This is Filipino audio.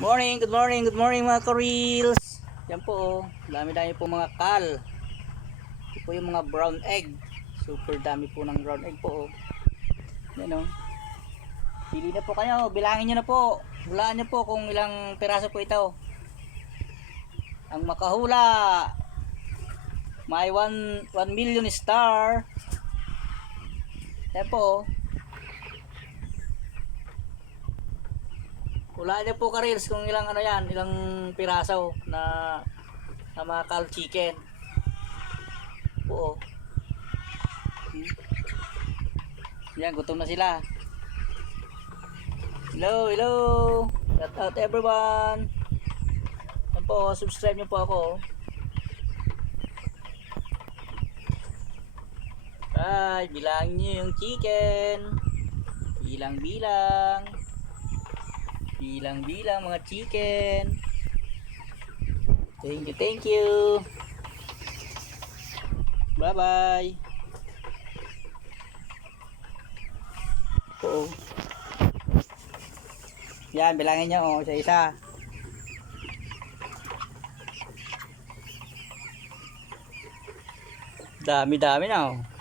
Good morning mga ka-reels. Yan po oh, dami-dami po mga kal. Ito po yung mga brown egg. Super dami po ng brown egg po oh. Yan oh. Pili na po kayo, bilangin nyo na po. Hulaan nyo po kung ilang piraso po ito. Ang makahula, may 1 million star. Yan po oh. Hulaan nyo po ka-reels kung ilang ano yan, ilang piraso na mga kal chicken. Po. Yan, gutom na sila. Hello, hello. Shout out everyone. Yan po, subscribe nyo po ako. Ay, bilangin nyo yung chicken. Bilang-bilang. Bilang-bilang mga chicken. Thank you. Bye-bye. Oo. Yan, bilangin nyo oh, isa-isa. Dami-dami na oh.